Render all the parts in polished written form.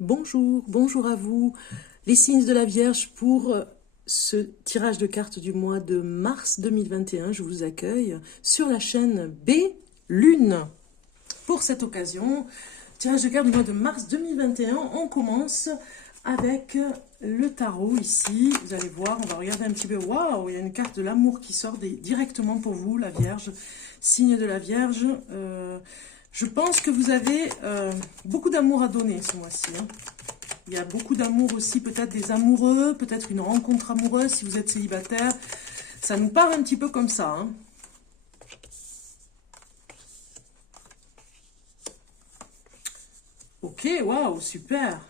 Bonjour, bonjour à vous, les signes de la Vierge pour ce tirage de cartes du mois de mars 2021. Je vous accueille sur la chaîne B Lune. Pour cette occasion, tirage de cartes du mois de mars 2021, on commence avec le tarot ici. Vous allez voir, on va regarder un petit peu. Waouh, il y a une carte de l'amour qui sort directement pour vous, la Vierge, signe de la Vierge. Je pense que vous avez beaucoup d'amour à donner ce mois-ci. Il y a beaucoup d'amour aussi, peut-être des amoureux, peut-être une rencontre amoureuse si vous êtes célibataire. Ça nous parle un petit peu comme ça. Ok, waouh, super.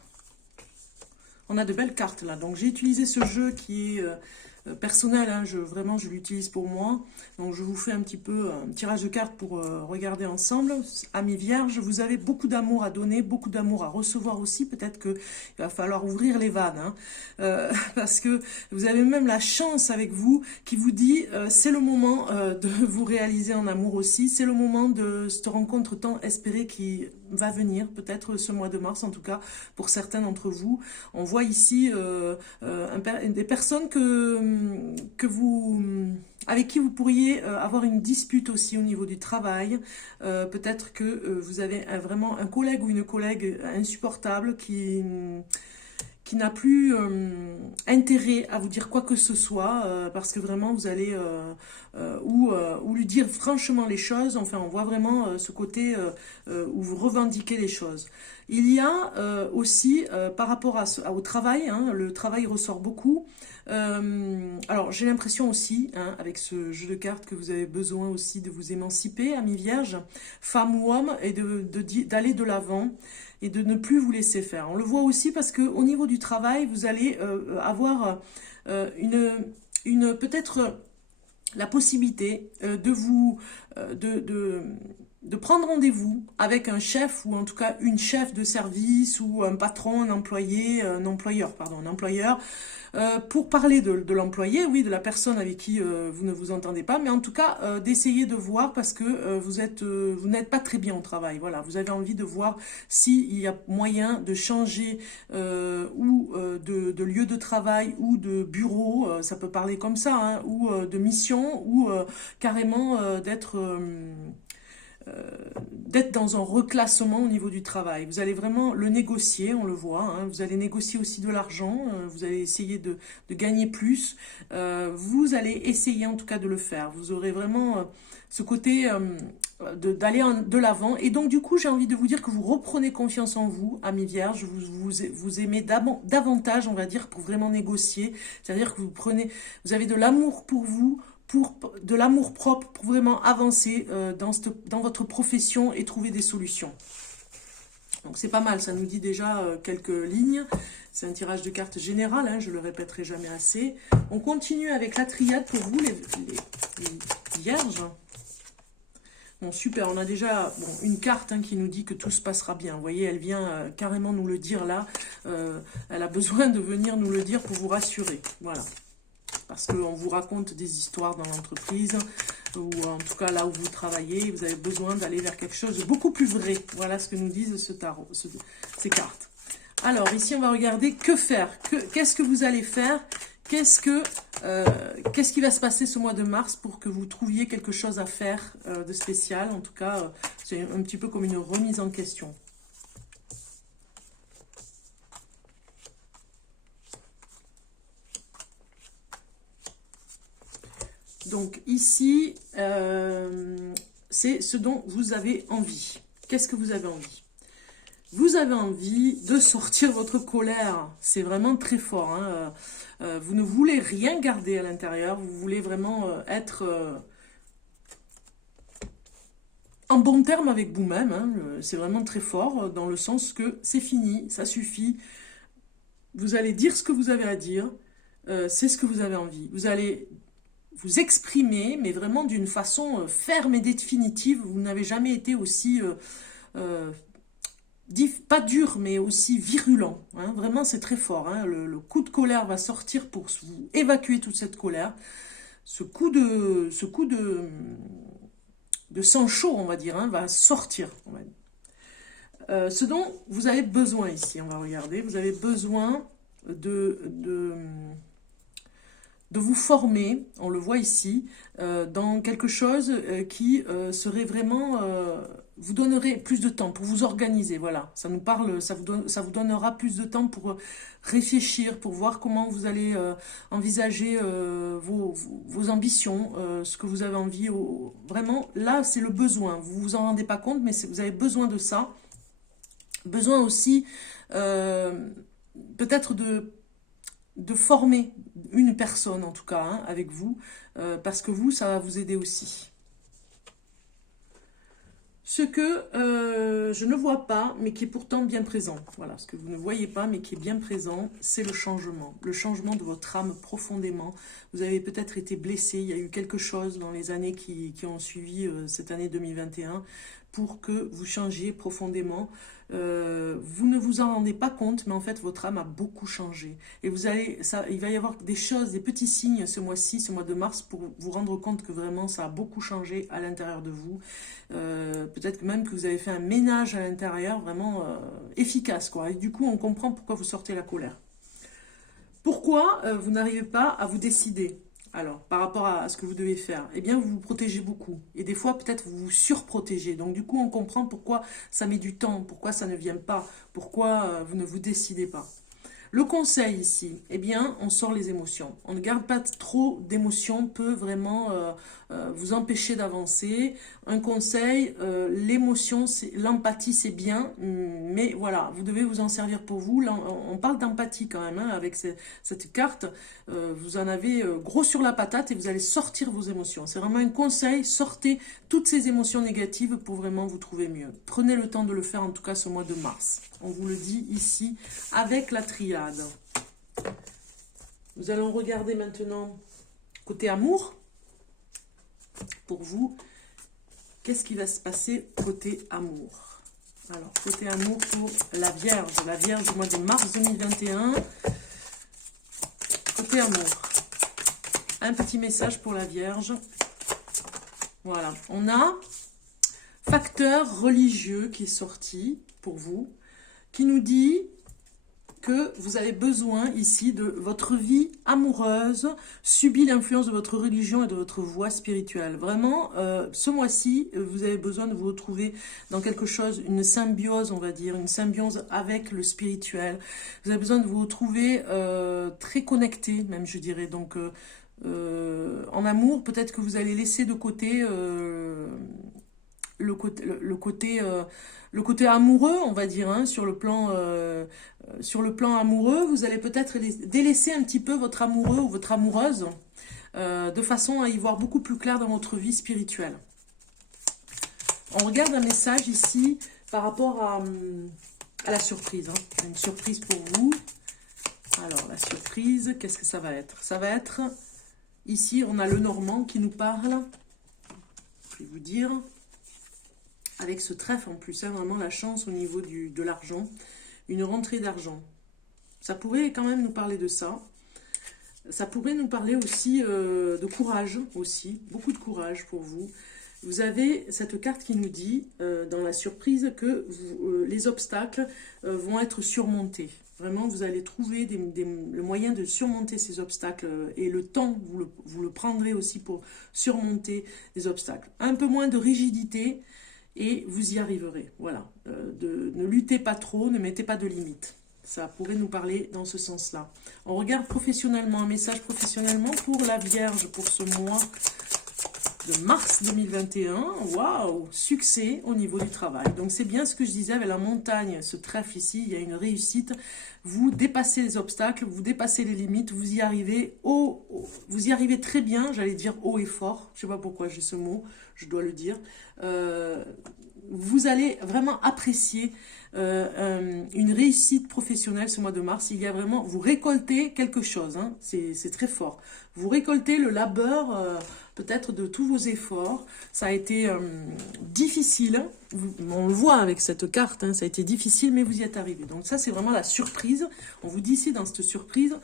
On a de belles cartes là. Donc j'ai utilisé ce jeu qui est personnel, vraiment je l'utilise pour moi. Donc je vous fais un petit peu un tirage de cartes pour regarder ensemble. Amis vierges, vous avez beaucoup d'amour à donner, beaucoup d'amour à recevoir aussi. Peut-être qu'il va falloir ouvrir les vannes. Parce que vous avez même la chance avec vous qui vous dit c'est le moment de vous réaliser en amour aussi. C'est le moment de cette rencontre tant espérée qui va venir, peut-être ce mois de mars en tout cas, pour certains d'entre vous. On voit ici des personnes avec qui vous pourriez avoir une dispute aussi au niveau du travail. Peut-être que vous avez vraiment un collègue ou une collègue insupportable qui n'a plus intérêt à vous dire quoi que ce soit, parce que vraiment vous allez ou lui dire franchement les choses. Enfin, on voit vraiment ce côté où vous revendiquez les choses. Il y a aussi par rapport au travail, le travail ressort beaucoup. Alors j'ai l'impression aussi, avec ce jeu de cartes, que vous avez besoin aussi de vous émanciper, amis vierges, femme ou homme, et d'aller de l'avant et de ne plus vous laisser faire. On le voit aussi parce qu'au niveau du travail, vous allez avoir peut-être la possibilité de prendre rendez-vous avec un chef ou en tout cas une chef de service ou un patron, un employeur, pour parler de l'employé, oui, de la personne avec qui vous ne vous entendez pas, mais en tout cas d'essayer de voir parce que vous n'êtes pas très bien au travail. Voilà, vous avez envie de voir s'il y a moyen de changer de lieu de travail ou de bureau, ça peut parler comme ça, ou de mission, ou carrément d'être dans un reclassement au niveau du travail. Vous allez vraiment le négocier, on le voit. Vous allez négocier aussi de l'argent. Vous allez essayer de gagner plus. Vous allez essayer en tout cas de le faire. Vous aurez vraiment ce côté d'aller de l'avant. Et donc du coup, j'ai envie de vous dire que vous reprenez confiance en vous, amis vierges. Vous aimez davantage, on va dire, pour vraiment négocier. C'est-à-dire que vous avez de l'amour pour vous, de l'amour propre pour vraiment avancer dans votre profession et trouver des solutions. Donc c'est pas mal, ça nous dit déjà quelques lignes. C'est un tirage de cartes général, je le répéterai jamais assez. On continue avec la triade pour vous, les vierges. Bon, super, on a déjà une carte qui nous dit que tout se passera bien. Vous voyez, elle vient carrément nous le dire là. Elle a besoin de venir nous le dire pour vous rassurer. Voilà. Parce qu'on vous raconte des histoires dans l'entreprise, ou en tout cas là où vous travaillez, vous avez besoin d'aller vers quelque chose de beaucoup plus vrai. Voilà ce que nous disent ce tarot, ces cartes. Alors ici on va regarder que faire, qu'est-ce que vous allez faire, qu'est-ce qui va se passer ce mois de mars pour que vous trouviez quelque chose à faire de spécial. En tout cas, c'est un petit peu comme une remise en question. Donc ici, c'est ce dont vous avez envie. Qu'est-ce que vous avez envie? Vous avez envie de sortir votre colère. C'est vraiment très fort. Vous ne voulez rien garder à l'intérieur. Vous voulez vraiment être en bon terme avec vous-même. C'est vraiment très fort dans le sens que c'est fini, ça suffit. Vous allez dire ce que vous avez à dire. C'est ce que vous avez envie. Vous allez vous exprimer, mais vraiment d'une façon ferme et définitive. Vous n'avez jamais été aussi, pas dur, mais aussi virulent. Vraiment, c'est très fort. Le coup de colère va sortir pour vous évacuer toute cette colère. Ce coup de sang chaud, on va dire, va sortir. Ce dont vous avez besoin ici, on va regarder, vous avez besoin de vous former, on le voit ici, dans quelque chose qui serait vraiment, vous donnerait plus de temps pour vous organiser, voilà, ça nous parle, ça vous donnera plus de temps pour réfléchir, pour voir comment vous allez envisager vos ambitions, ce que vous avez envie, vraiment, là c'est le besoin, vous vous en rendez pas compte, mais vous avez besoin de ça, besoin aussi peut-être de former une personne en tout cas hein, avec vous, parce que vous, ça va vous aider aussi. Ce que je ne vois pas, mais qui est pourtant bien présent. Voilà, ce que vous ne voyez pas, mais qui est bien présent, c'est le changement. Le changement de votre âme profondément. Vous avez peut-être été blessé, il y a eu quelque chose dans les années qui ont suivi cette année 2021 pour que vous changiez profondément. Vous ne vous en rendez pas compte, mais en fait, votre âme a beaucoup changé. Et il va y avoir des choses, des petits signes ce mois-ci, ce mois de mars, pour vous rendre compte que vraiment, ça a beaucoup changé à l'intérieur de vous. Peut-être même que vous avez fait un ménage à l'intérieur vraiment efficace, quoi. Et du coup, on comprend pourquoi vous sortez la colère. Pourquoi vous n'arrivez pas à vous décider ? Alors, par rapport à ce que vous devez faire, eh bien, vous vous protégez beaucoup. Et des fois, peut-être, vous vous surprotégez. Donc, du coup, on comprend pourquoi ça met du temps, pourquoi ça ne vient pas, pourquoi vous ne vous décidez pas. Le conseil ici, eh bien, on sort les émotions. On ne garde pas trop d'émotions, peut vraiment vous empêcher d'avancer. Un conseil, l'émotion, l'empathie, c'est bien, mais voilà, vous devez vous en servir pour vous. Là, on parle d'empathie quand même, hein, avec cette carte. Vous en avez gros sur la patate et vous allez sortir vos émotions. C'est vraiment un conseil, sortez toutes ces émotions négatives pour vraiment vous trouver mieux. Prenez le temps de le faire, en tout cas ce mois de mars. On vous le dit ici, avec la triade. Nous allons regarder maintenant côté amour. Pour vous, qu'est-ce qui va se passer côté amour? Alors, côté amour pour la Vierge du mois de mars 2021. Côté amour, un petit message pour la Vierge. Voilà, on a facteur religieux qui est sorti pour vous, qui nous dit que vous avez besoin ici de votre vie amoureuse, subit l'influence de votre religion et de votre voie spirituelle. Vraiment, ce mois-ci, vous avez besoin de vous retrouver dans quelque chose, une symbiose, on va dire, une symbiose avec le spirituel. Vous avez besoin de vous retrouver très connecté, même je dirais. Donc, en amour, peut-être que vous allez laisser de côté le côté amoureux, on va dire, hein, sur le plan amoureux, vous allez peut-être délaisser un petit peu votre amoureux ou votre amoureuse de façon à y voir beaucoup plus clair dans votre vie spirituelle. On regarde un message ici par rapport à la surprise. Hein. Une surprise pour vous. Alors, la surprise, qu'est-ce que ça va être? Ça va être, ici, on a le Normand qui nous parle. Je vais vous dire... Avec ce trèfle en plus, hein, vraiment la chance au niveau de l'argent, une rentrée d'argent. Ça pourrait quand même nous parler de ça. Ça pourrait nous parler aussi de courage, aussi, beaucoup de courage pour vous. Vous avez cette carte qui nous dit, dans la surprise, que les obstacles vont être surmontés. Vraiment, vous allez trouver le moyen de surmonter ces obstacles et le temps, vous le prendrez aussi pour surmonter les obstacles. Un peu moins de rigidité, et vous y arriverez. Voilà. Ne luttez pas trop, ne mettez pas de limites. Ça pourrait nous parler dans ce sens-là. On regarde professionnellement, un message professionnellement pour la Vierge pour ce mois de mars 2021. Waouh! Succès au niveau du travail. Donc c'est bien ce que je disais avec la montagne, ce trèfle ici, il y a une réussite. Vous dépassez les obstacles, vous dépassez les limites, vous y arrivez vous y arrivez très bien, j'allais dire haut et fort. Je ne sais pas pourquoi j'ai ce mot, je dois le dire. Vous allez vraiment apprécier une réussite professionnelle ce mois de mars. Il y a vraiment, vous récoltez quelque chose, hein, c'est très fort. Vous récoltez le labeur peut-être de tous vos efforts. Ça a été difficile, on le voit avec cette carte, hein, ça a été difficile, mais vous y êtes arrivé. Donc ça, c'est vraiment la surprise. On vous dit ici dans cette surprise,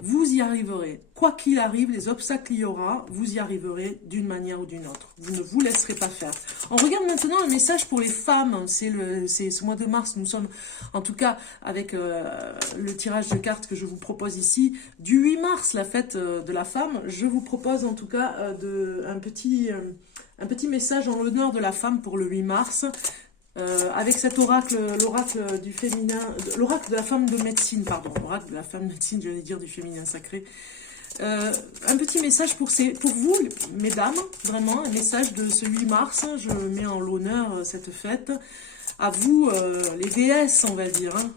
Vous y arriverez. Quoi qu'il arrive, les obstacles qu'il y aura, vous y arriverez d'une manière ou d'une autre. Vous ne vous laisserez pas faire. On regarde maintenant un message pour les femmes. C'est ce mois de mars. Nous sommes, en tout cas, avec le tirage de cartes que je vous propose ici, du 8 mars, la fête de la femme. Je vous propose en tout cas un petit message en l'honneur de la femme pour le 8 mars. Avec cet oracle, l'oracle du féminin, l'oracle de la femme de médecine, pardon, l'oracle de la femme de médecine, je vais dire du féminin sacré. Un petit message pour vous, mesdames, vraiment, un message de ce 8 mars, je mets en l'honneur cette fête. À vous, les déesses, on va dire, hein,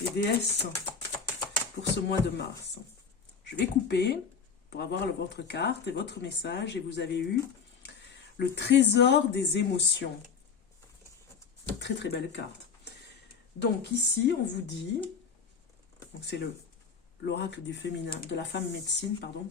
les déesses, pour ce mois de mars. Je vais couper pour avoir votre carte et votre message, et vous avez eu le trésor des émotions. Très très belle carte. Donc ici, on vous dit, c'est l'oracle du féminin, de la femme médecine, pardon.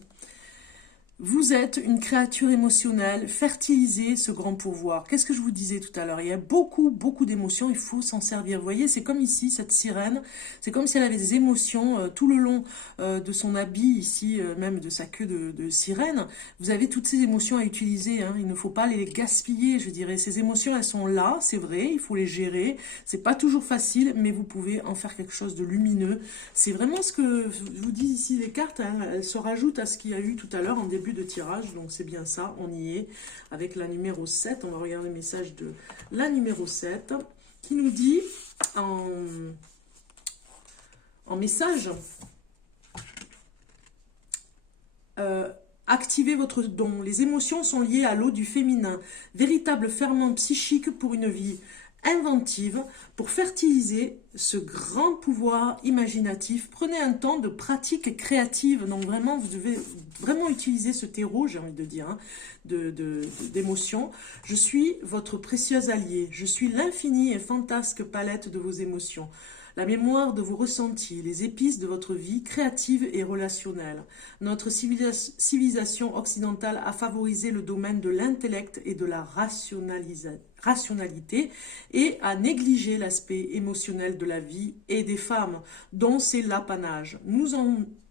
Vous êtes une créature émotionnelle, fertilisez ce grand pouvoir. Qu'est-ce que je vous disais tout à l'heure? Il y a beaucoup d'émotions, il faut s'en servir. Vous voyez, c'est comme ici, cette sirène, c'est comme si elle avait des émotions tout le long de son habit, ici, même de sa queue de sirène. Vous avez toutes ces émotions à utiliser, hein. Il ne faut pas les gaspiller, je dirais. Ces émotions, elles sont là, c'est vrai, il faut les gérer. C'est pas toujours facile, mais vous pouvez en faire quelque chose de lumineux. C'est vraiment ce que je vous dis ici, les cartes, hein, elles se rajoutent à ce qu'il y a eu tout à l'heure en début de tirage, donc c'est bien ça, on y est avec la numéro 7. On va regarder le message de la numéro 7 qui nous dit en message activez votre don. Les émotions sont liées à l'eau du féminin, véritable ferment psychique pour une vie inventive. Pour fertiliser ce grand pouvoir imaginatif, prenez un temps de pratique créative. Donc vraiment, vous devez vraiment utiliser ce terreau, j'ai envie de dire, hein, d'émotions. Je suis votre précieux allié. Je suis l'infinie et fantasque palette de vos émotions, la mémoire de vos ressentis, les épices de votre vie créative et relationnelle. Notre civilisation occidentale a favorisé le domaine de l'intellect et de la rationalité et a négligé l'aspect émotionnel de la vie et des femmes, dont c'est l'apanage. Nous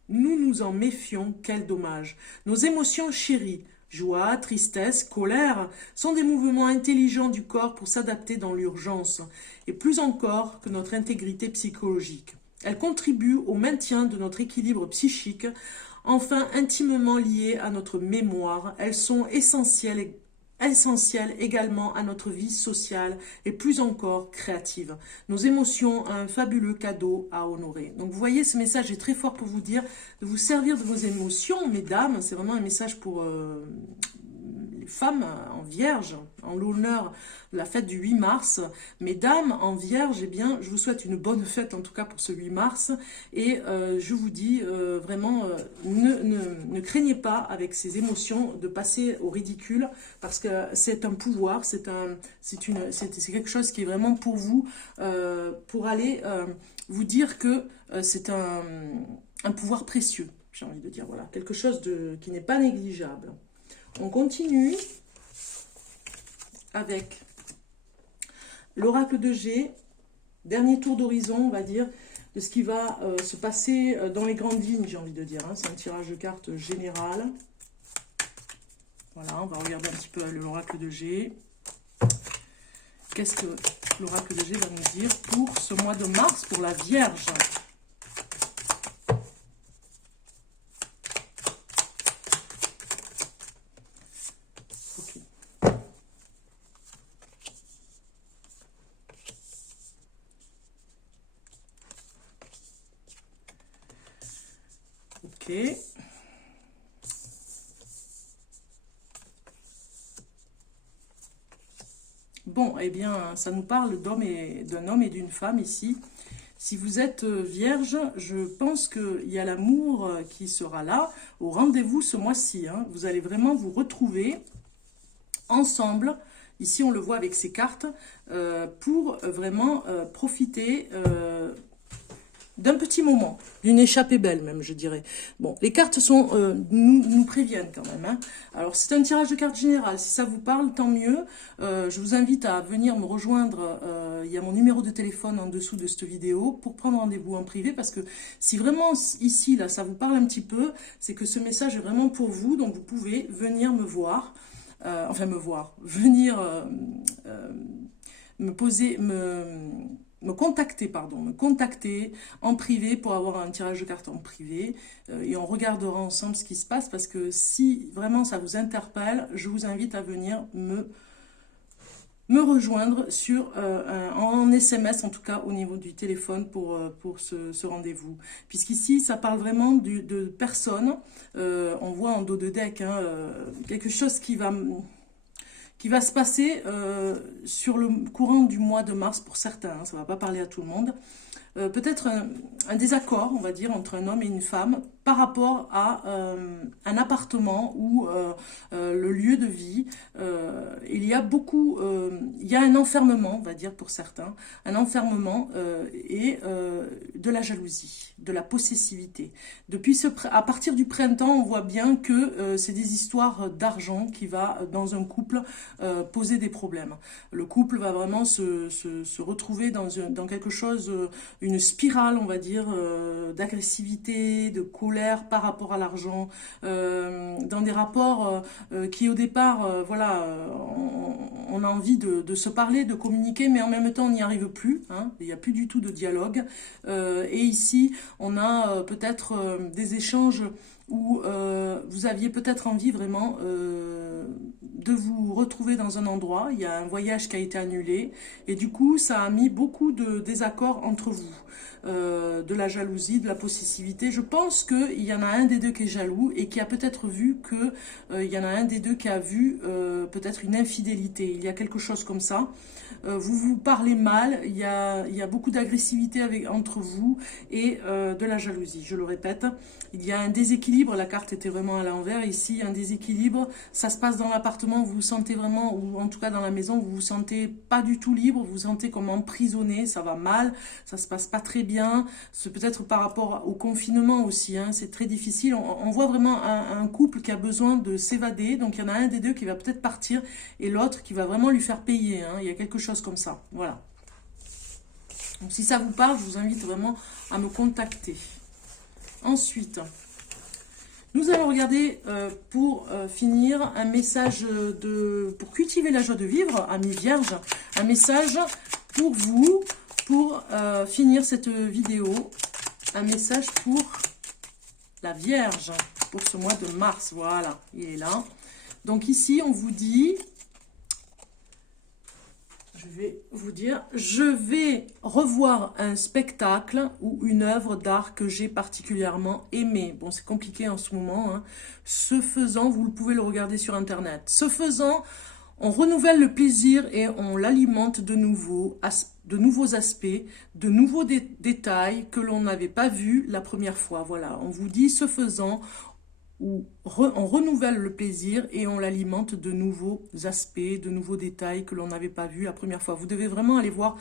nous en méfions, quel dommage. Nos émotions chéries, joie, tristesse, colère, sont des mouvements intelligents du corps pour s'adapter dans l'urgence, et plus encore que notre intégrité psychologique. Elles contribuent au maintien de notre équilibre psychique, enfin intimement liées à notre mémoire. Elles sont essentielles également à notre vie sociale et plus encore créative. Nos émotions ont un fabuleux cadeau à honorer. Donc vous voyez, ce message est très fort pour vous dire de vous servir de vos émotions, mesdames. C'est vraiment un message pour les femmes en vierge, en l'honneur de la fête du 8 mars. Mesdames en vierge, eh bien, je vous souhaite une bonne fête en tout cas pour ce 8 mars. Et je vous dis vraiment, ne craignez pas avec ces émotions de passer au ridicule, parce que c'est un pouvoir, c'est quelque chose qui est vraiment pour vous, pour aller vous dire que c'est un pouvoir précieux, j'ai envie de dire, voilà, quelque chose qui n'est pas négligeable. On continue avec l'oracle de G, dernier tour d'horizon, on va dire, de ce qui va se passer dans les grandes lignes, j'ai envie de dire, hein. C'est un tirage de cartes général. Voilà, on va regarder un petit peu l'oracle de G. Qu'est-ce que l'oracle de G va nous dire pour ce mois de mars, pour la Vierge ? Ok. Bon, eh bien, ça nous parle d'un homme et d'une femme ici. Si vous êtes vierge, je pense qu'il y a l'amour qui sera là, au rendez-vous ce mois-ci, hein. Vous allez vraiment vous retrouver ensemble. Ici, on le voit avec ces cartes, pour vraiment profiter d'un petit moment, d'une échappée belle même, je dirais. Bon, les cartes nous préviennent quand même, hein. Alors, c'est un tirage de cartes général. Si ça vous parle, tant mieux. Je vous invite à venir me rejoindre. Il y a mon numéro de téléphone en dessous de cette vidéo pour prendre rendez-vous en privé. Parce que si vraiment ici, là, ça vous parle un petit peu, c'est que ce message est vraiment pour vous. Donc, vous pouvez venir me voir. Venir me contacter en privé pour avoir un tirage de cartes en privé et on regardera ensemble ce qui se passe parce que si vraiment ça vous interpelle, je vous invite à venir me rejoindre en SMS, en tout cas au niveau du téléphone pour ce rendez-vous. Puisqu'ici, ça parle vraiment de personnes, on voit en dos de deck, hein, quelque chose qui va se passer sur le courant du mois de mars pour certains, hein, ça ne va pas parler à tout le monde. Peut-être un désaccord, on va dire, entre un homme et une femme par rapport à un appartement ou le lieu de vie. Il y a il y a un enfermement, on va dire pour certains, un enfermement et de la jalousie, de la possessivité. À partir du printemps, on voit bien que c'est des histoires d'argent qui va dans un couple poser des problèmes. Le couple va vraiment se retrouver dans quelque chose, une spirale, on va dire, d'agressivité, de colère par rapport à l'argent, dans des rapports qui au départ, voilà, on a envie de se parler, de communiquer, mais en même temps on n'y arrive plus, hein, il n'y a plus du tout de dialogue. Et ici, on a peut-être des échanges où vous aviez peut-être envie vraiment de vous retrouver dans un endroit. Il y a un voyage qui a été annulé et du coup ça a mis beaucoup de désaccords entre vous, de la jalousie, de la possessivité. Je pense qu'il y en a un des deux qui est jaloux et qui a peut-être vu que il y en a un des deux qui a vu peut-être une infidélité. Il y a quelque chose comme ça. Vous vous parlez mal, il y a beaucoup d'agressivité entre vous et de la jalousie, je le répète. Il y a un déséquilibre, la carte était vraiment à l'envers, ici un déséquilibre, ça se passe dans l'appartement, vous vous sentez vraiment, ou en tout cas dans la maison, vous vous sentez pas du tout libre, vous vous sentez comme emprisonné, ça va mal, ça se passe pas très bien, c'est peut-être par rapport au confinement aussi, hein, c'est très difficile, on voit vraiment un couple qui a besoin de s'évader, donc il y en a un des deux qui va peut-être partir et l'autre qui va vraiment lui faire payer, hein, il y a quelque chose comme ça, voilà. Donc si ça vous parle, je vous invite vraiment à me contacter. Ensuite, nous allons regarder pour finir un message pour cultiver la joie de vivre, amis vierges, un message pour vous, pour finir cette vidéo, un message pour la Vierge, pour ce mois de mars, voilà, il est là. Donc ici, on vous dit... Je vais vous dire, je vais revoir un spectacle ou une œuvre d'art que j'ai particulièrement aimé. Bon, c'est compliqué en ce moment, hein. Ce faisant, vous pouvez le regarder sur Internet. Ce faisant, on renouvelle le plaisir et on l'alimente de nouveaux aspects, de nouveaux détails que l'on n'avait pas vus la première fois. Voilà, on vous dit, ce faisant... où on renouvelle le plaisir et on l'alimente de nouveaux aspects, de nouveaux détails que l'on n'avait pas vus la première fois. Vous devez vraiment aller voir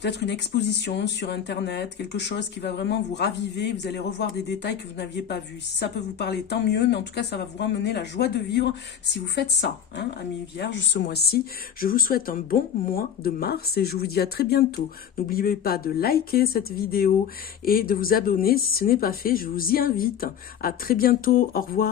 peut-être une exposition sur Internet, quelque chose qui va vraiment vous raviver. Vous allez revoir des détails que vous n'aviez pas vus. Si ça peut vous parler, tant mieux, mais en tout cas, ça va vous ramener la joie de vivre si vous faites ça, hein, amis vierges, ce mois-ci. Je vous souhaite un bon mois de mars et je vous dis à très bientôt. N'oubliez pas de liker cette vidéo et de vous abonner si ce n'est pas fait. Je vous y invite. À très bientôt. Au revoir.